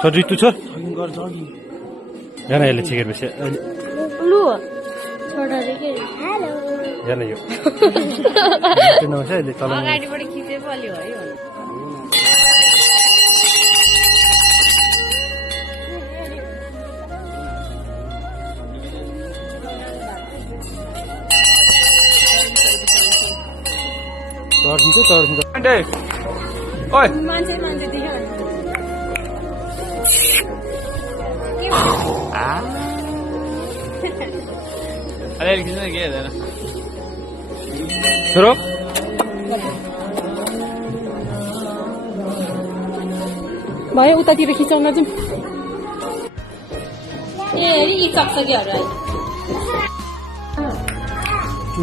छोड रितु छोड यहाँ यसले छिकेपछि लु छोडा रे के हेलो यहाँ यो नमस्ते अहिले चलाउनु अगाडिबाट खिचे पल्यो है चढ्छ ओइ मान्छे देख्यो अलिअलि खिच्नु के हुँदैन छोरो भयो उतातिर खिचाउन जाउँ ए यी सक्सकीहरू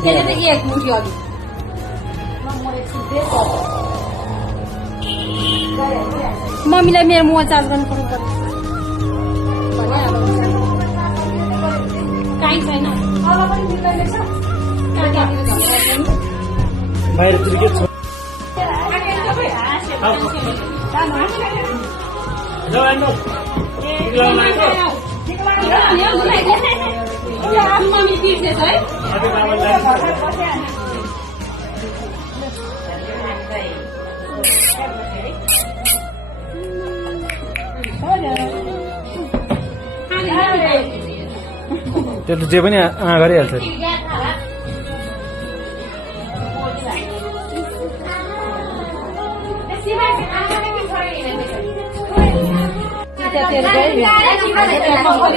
आयो त एक मुठी अघि मम्मीलाई मेरो मोबाइल चार्ज गर्नु पर्नु काहीँ छैन बाहिरतिर के छ मम्मी बिर्सेछ है त्यो त जे पनि गरिहाल्छ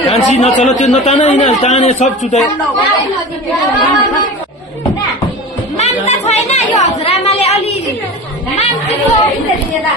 कान्छी नचल त्यो नतान यिनीहरू ताने सब चुताइ मान्दा छैन यो हजुरआमाले अलि